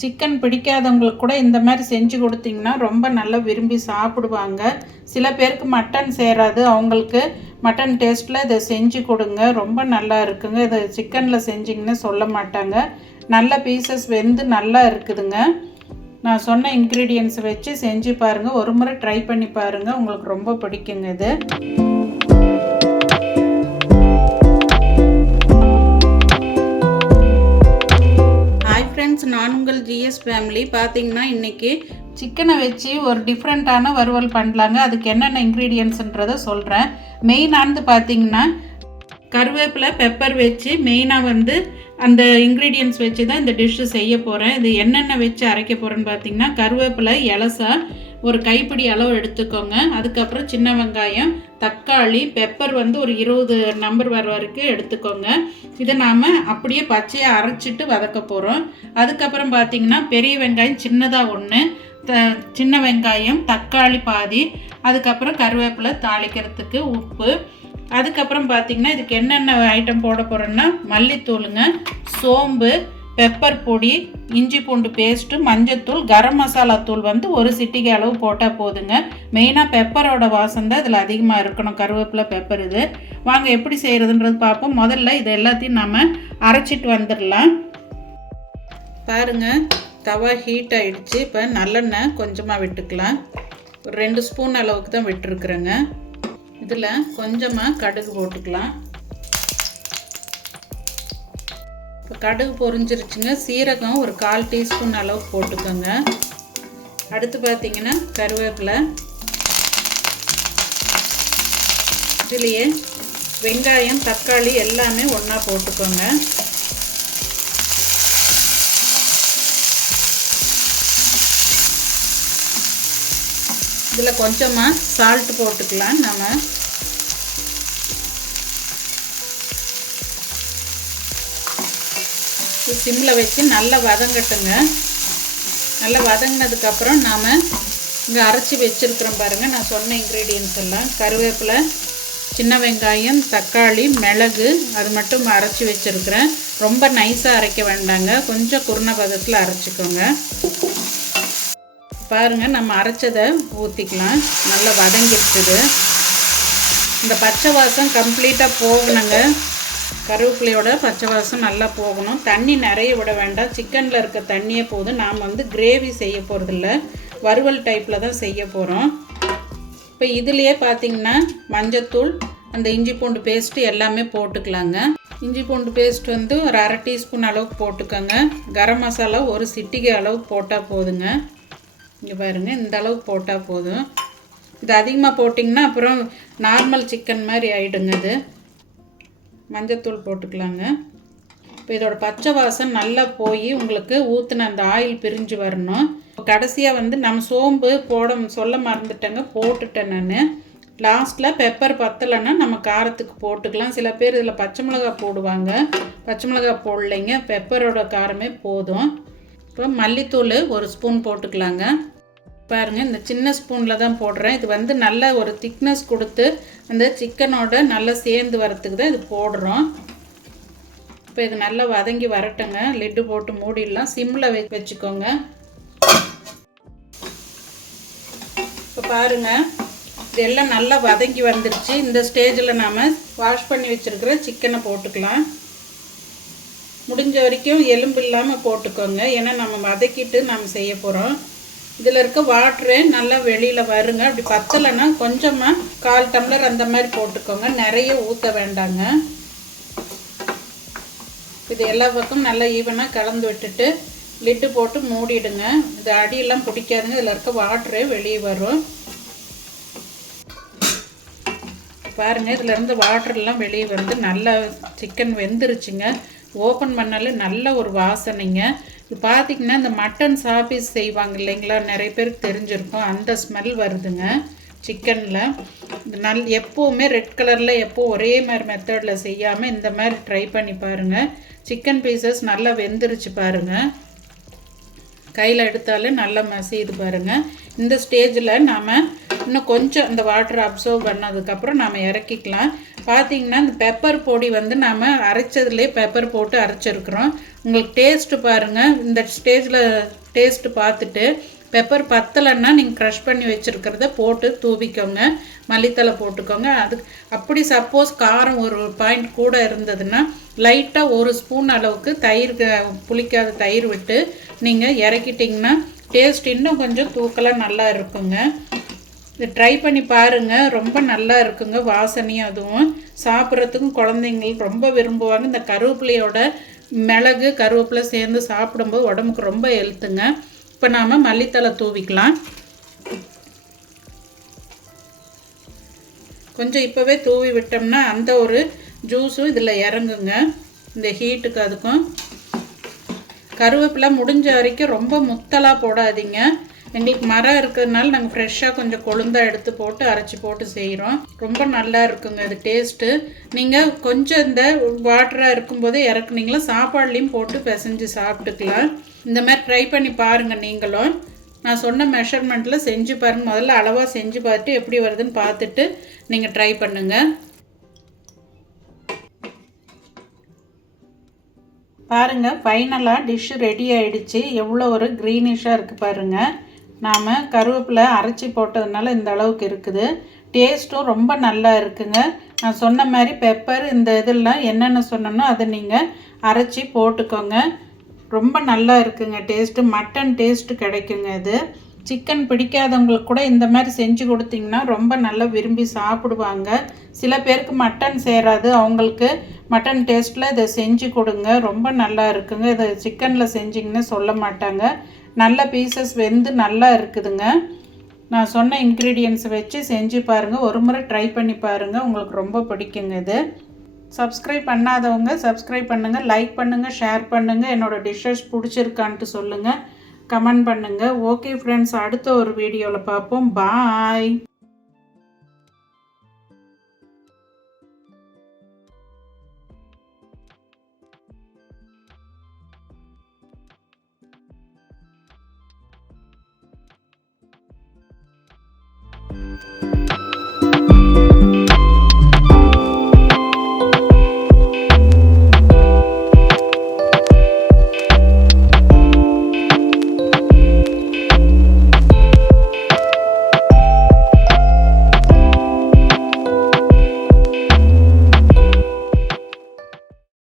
Chicken பிடிக்காதவங்களுக்கு கூட இந்த மாதிரி செஞ்சு கொடுத்தீங்கன்னா ரொம்ப நல்லா விரும்பி சாப்பிடுவாங்க. சில பேருக்கு மட்டன் சேராது, அவங்களுக்கு மட்டன் டேஸ்ட்டில் இதை செஞ்சு கொடுங்க, ரொம்ப நல்லா இருக்குங்க. இதை சிக்கனில் செஞ்சிங்கன்னு சொல்ல மாட்டாங்க. நல்ல பீசஸ் வெந்து நல்லா இருக்குதுங்க. நான் சொன்ன இன்க்ரீடியன்ட்ஸ் வச்சு செஞ்சு பாருங்கள், ஒரு முறை ட்ரை பண்ணி பாருங்கள், உங்களுக்கு ரொம்ப பிடிக்குங்க இது. ஃப்ரெண்ட்ஸ், நான் உங்கள் ஜிஎஸ் ஃபேமிலி. பார்த்தீங்கன்னா இன்றைக்கி சிக்கனை வச்சு ஒரு டிஃப்ரெண்ட்டான வறுவல் பண்ணலாங்க. அதுக்கு என்னென்ன இன்க்ரீடியன்ட்ஸுன்றதை சொல்கிறேன். மெயினானது பார்த்தீங்கன்னா கருவேப்பிலை, பெப்பர் வச்சு மெயினாக அந்த இன்க்ரீடியன்ட்ஸ் வச்சு தான் இந்த டிஷ்ஷு செய்ய போகிறேன். இது என்னென்ன வச்சு அரைக்க போகிறேன்னு பார்த்தீங்கன்னா கருவேப்பிலை இலசா ஒரு கைப்பிடி அளவு எடுத்துக்கோங்க. அதுக்கப்புறம் சின்ன வெங்காயம், தக்காளி, பெப்பர் ஒரு 20 நம்பர் வர வரைக்கும் எடுத்துக்கோங்க. இதை நாம் அப்படியே பச்சையாக அரைச்சிட்டு வதக்க போகிறோம். அதுக்கப்புறம் பார்த்திங்கன்னா பெரிய வெங்காயம் சின்னதாக 1, சின்ன வெங்காயம், தக்காளி பாதி, அதுக்கப்புறம் கருவேப்பிலை தாளிக்கிறதுக்கு, உப்பு. அதுக்கப்புறம் பார்த்திங்கன்னா இதுக்கு என்னென்ன ஐட்டம் போட போகிறோன்னா மல்லித்தூளுங்க, சோம்பு, பெப்பர் பொடி, இஞ்சி பூண்டு பேஸ்ட்டு, மஞ்சத்தூள், கரம் மசாலா தூள் 1 சிட்டிகை அளவு போட்டால் போதுங்க. மெயினாக பெப்பரோட வாசம் தான் இதில் அதிகமாக இருக்கணும், கருவேப்பிலை பெப்பர். இது வாங்க எப்படி செய்கிறதுன்றது பார்ப்போம். முதல்ல இது எல்லாத்தையும் நம்ம அரைச்சிட்டு வந்துடலாம். பாருங்கள், தவா ஹீட் ஆகிடுச்சு. இப்போ நல்லெண்ணெய் கொஞ்சமாக விட்டுக்கலாம். ஒரு 2 ஸ்பூன் அளவுக்கு தான் விட்டுருக்குறேங்க. இதில் கொஞ்சமாக கடுகு போட்டுக்கலாம். இப்போ கடுகு பொரிஞ்சிருச்சுங்க. சீரகம் ஒரு 1/4 டீஸ்பூன் அளவு போட்டுக்கோங்க. அடுத்து பார்த்திங்கன்னா கருவேப்பிலை, இதுலேயே வெங்காயம், தக்காளி எல்லாமே ஒன்றா போட்டுக்கோங்க. இதில் கொஞ்சமாக சால்ட் போட்டுக்கலாம். நம்ம சிம்மில் வச்சு நல்லா வதங்கட்டுங்க. நல்லா வதங்கினதுக்கப்புறம் நாம் இங்கே அரைச்சி வச்சுருக்குறோம் பாருங்கள், நான் சொன்ன இன்க்ரீடியன்ஸ் எல்லாம். கருவேப்பிலை, சின்ன வெங்காயம், தக்காளி, மிளகு, அது மட்டும் அரைச்சி வச்சுருக்குறேன். ரொம்ப நைஸாக அரைக்க வேண்டாங்க, கொஞ்சம் குருணை பதத்தில் அரைச்சிக்கோங்க. பாருங்கள், நம்ம அரைச்சதை ஊற்றிக்கலாம். நல்லா வதங்கிடுச்சுது. இந்த பச்சை வாசம் கம்ப்ளீட்டாக போகணுங்க. கருவேப்பிலையோட பச்சை வாசம் நல்லா போகணும். தண்ணி நிறைய விட வேண்டாம், சிக்கனில் இருக்க தண்ணியே போதும். நாம் கிரேவி செய்ய போகிறதில்ல, வறுவல் டைப்பில் தான் செய்ய போகிறோம். இப்போ இதுலேயே பார்த்திங்கன்னா மஞ்சத்தூள், அந்த இஞ்சி பூண்டு பேஸ்ட்டு எல்லாமே போட்டுக்கலாங்க. இஞ்சி பூண்டு பேஸ்ட் ஒரு 1/2 டீஸ்பூன் அளவுக்கு போட்டுக்கோங்க. கரம் மசாலா 1 சிட்டிகை அளவுக்கு போட்டால் போதுங்க. இங்கே பாருங்கள், இந்த அளவுக்கு போட்டால் போதும். இது அதிகமாக போட்டிங்கன்னா அப்புறம் நார்மல் சிக்கன் மாதிரி ஆகிடுங்க. இது மஞ்சத்தூள் போட்டுக்கலாங்க. இப்போ இதோட பச்சை வாசம் நல்லா போய் உங்களுக்கு ஊற்றின அந்த ஆயில் பிரிஞ்சு வரணும். கடைசியாக நம்ம சோம்பு சொல்ல மறந்துட்டேங்க, போட்டுட்டேன் நான். லாஸ்ட்டில் பெப்பர் பத்தலைன்னா நம்ம காரத்துக்கு போட்டுக்கலாம். சில பேர் இதில் பச்சை மிளகாய் போடுவாங்க, பச்சை மிளகாய் போடலைங்க, பெப்பரோட காரமே போதும். இப்போ மல்லித்தூள் 1 ஸ்பூன் போட்டுக்கலாங்க. பாருங்கள், இந்த சின்ன ஸ்பூனில் தான் போடுறேன். இது நல்ல ஒரு திக்னஸ் கொடுத்து அந்த சிக்கனோட நல்லா சேர்ந்து வரத்துக்கு தான் இது போடுறோம். இப்போ இது நல்லா வதங்கி வரட்டுங்க. லிட்டு போட்டு மூடிடலாம். சிம்மில் வச்சுக்கோங்க. இப்போ பாருங்கள், இதெல்லாம் நல்லா வதங்கி வந்துடுச்சு. இந்த ஸ்டேஜில் நாம் வாஷ் பண்ணி வச்சுருக்கிற சிக்கனை போட்டுக்கலாம். முடிஞ்ச வரைக்கும் எலும்பு இல்லாமல் போட்டுக்கோங்க, ஏன்னா நம்ம வதக்கிட்டு நம்ம செய்ய போகிறோம். இதில் இருக்க வாட்ரு நல்லா வெளியில் வருங்க. அப்படி பத்தலைன்னா கொஞ்சமாக 1/4 டம்ளர் அந்த மாதிரி போட்டுக்கோங்க, நிறைய ஊற்ற வேண்டாங்க. இது எல்லா பக்கம் நல்லா ஈவனாக கலந்து விட்டுட்டு லிட்டு போட்டு மூடிடுங்க. இது அடியெல்லாம் பிடிக்காதுங்க, இதில் இருக்க வாட்ரு வெளியே வரும். பாருங்கள், இதிலேருந்து வாட்டர்லாம் வெளியே நல்லா சிக்கன் வெந்துருச்சுங்க. ஓப்பன் பண்ணாலே நல்ல ஒரு வாசனைங்க. இது பார்த்திங்கன்னா இந்த மட்டன் சாப்பீஸ் செய்வாங்க இல்லைங்களா, நிறைய பேருக்கு தெரிஞ்சிருக்கும், அந்த ஸ்மெல் வருதுங்க சிக்கனில். எப்போவுமே ரெட் கலரில் ஒரே மாதிரி மெத்தடில் செய்யாமல் இந்த மாதிரி ட்ரை பண்ணி பாருங்கள். சிக்கன் பீசஸ் நல்லா வெந்துருச்சு பாருங்கள். கையில் எடுத்தாலே நல்லா மசியுது பாருங்கள். இந்த ஸ்டேஜில் நாம் இன்னும் கொஞ்சம் இந்த வாட்டர் அப்சர்வ் பண்ணதுக்கப்புறம் நாம் இறக்கிக்கலாம். பார்த்திங்கன்னா இந்த பெப்பர் பொடி வந்து நாம் அரைச்சதுலேயே பெப்பர் போட்டு அரைச்சிருக்கிறோம். உங்களுக்கு டேஸ்ட்டு பாருங்கள். இந்த ஸ்டேஜில் டேஸ்ட்டு பார்த்துட்டு பெப்பர் பத்தலைன்னா நீங்கள் க்ரஷ் பண்ணி வச்சுருக்கிறத போட்டு தூவிக்கோங்க. மல்லித்தலை போட்டுக்கோங்க. அதுக்கு அப்படி சப்போஸ் காரம் ஒரு பாயிண்ட் கூட இருந்ததுன்னா லைட்டாக 1 ஸ்பூன் அளவுக்கு தயிர், புளிக்காத தயிர் விட்டு நீங்கள் இறக்கிட்டிங்கன்னா டேஸ்ட் இன்னும் கொஞ்சம் தூக்கலாக நல்லா இருக்குங்க. இது ட்ரை பண்ணி பாருங்கள். ரொம்ப நல்லா இருக்குங்க. வாசனையும் அதுவும் சாப்பிட்றதுக்கும் குழந்தைங்களுக்கு ரொம்ப விரும்புவாங்க. இந்த கருவேப்பிலையோட மிளகு கருவேப்பிலை சேர்ந்து சாப்பிடும்போது உடம்புக்கு ரொம்ப ஹெல்த்துங்க. இப்போ நாம் மல்லித்தலை தூவிக்கலாம். கொஞ்சம் இப்போவே தூவி விட்டோம்னா அந்த ஒரு ஜூஸும் இதில் இறங்குங்க. இந்த ஹீட்டுக்கு அதுக்கும் கருவேப்பிலை முடிஞ்ச வரைக்கும் ரொம்ப முத்தலாக போடாதீங்க. எங்களுக்கு மரம் இருக்கிறதுனால நாங்கள் ஃப்ரெஷ்ஷாக கொஞ்சம் கொழுந்தாக எடுத்து போட்டு அரைச்சி போட்டு செய்கிறோம். ரொம்ப நல்லா இருக்குங்க இது டேஸ்ட்டு. நீங்கள் கொஞ்சம் இந்த வாட்டராக இருக்கும்போதே இறக்குனீங்களா சாப்பாடுலேயும் போட்டு பிசைஞ்சு சாப்பிட்டுக்கலாம். இந்த மாதிரி ட்ரை பண்ணி பாருங்கள் நீங்களும். நான் சொன்ன மெஷர்மெண்ட்டில் செஞ்சு பாருங்கள். முதல்ல அளவாக செஞ்சு பார்த்துட்டு எப்படி வருதுன்னு பார்த்துட்டு நீங்கள் ட்ரை பண்ணுங்கள். பாருங்கள், ஃபைனலாக டிஷ்ஷு ரெடி ஆகிடுச்சு. எவ்வளோ ஒரு க்ரீனிஷாக இருக்குது பாருங்கள். நாம் கருவேப்பிலை அரைச்சி போட்டதுனால இந்த அளவுக்கு இருக்குது. டேஸ்ட்டும் ரொம்ப நல்லா இருக்குங்க. நான் சொன்ன மாதிரி பெப்பர் இந்த இதெல்லாம் என்னென்ன சொன்னனோ அதை நீங்கள் அரைச்சி போட்டுக்கோங்க. ரொம்ப நல்லா இருக்குங்க டேஸ்ட்டு. மட்டன் டேஸ்ட்டு கிடைக்குங்க இது. சிக்கன் பிடிக்காதவங்களுக்கு கூட இந்த மாதிரி செஞ்சு கொடுத்தீங்கன்னா ரொம்ப நல்லா விரும்பி சாப்பிடுவாங்க. சில பேருக்கு மட்டன் சேராது, அவங்களுக்கு மட்டன் டேஸ்ட்டில் இதை செஞ்சு கொடுங்க. ரொம்ப நல்லா இருக்குங்க. இதை சிக்கனில் செஞ்சிங்கன்னு சொல்ல மாட்டாங்க. நல்ல பீசஸ் வெந்து நல்லா இருக்குதுங்க. நான் சொன்ன இன்க்ரீடியன்ஸை வச்சு செஞ்சு பாருங்கள். ஒரு முறை ட்ரை பண்ணி பாருங்கள். உங்களுக்கு ரொம்ப பிடிக்குங்க இது. சப்ஸ்கிரைப் பண்ணாதவங்க சப்ஸ்கிரைப் பண்ணுங்கள், லைக் பண்ணுங்கள், ஷேர் பண்ணுங்கள். என்னோடய டிஷ்ஷஸ் பிடிச்சிருக்கான்ட்டு சொல்லுங்கள், கமெண்ட் பண்ணுங்கள். ஓகே ஃப்ரெண்ட்ஸ், அடுத்த ஒரு வீடியோவில் பார்ப்போம். பாய்.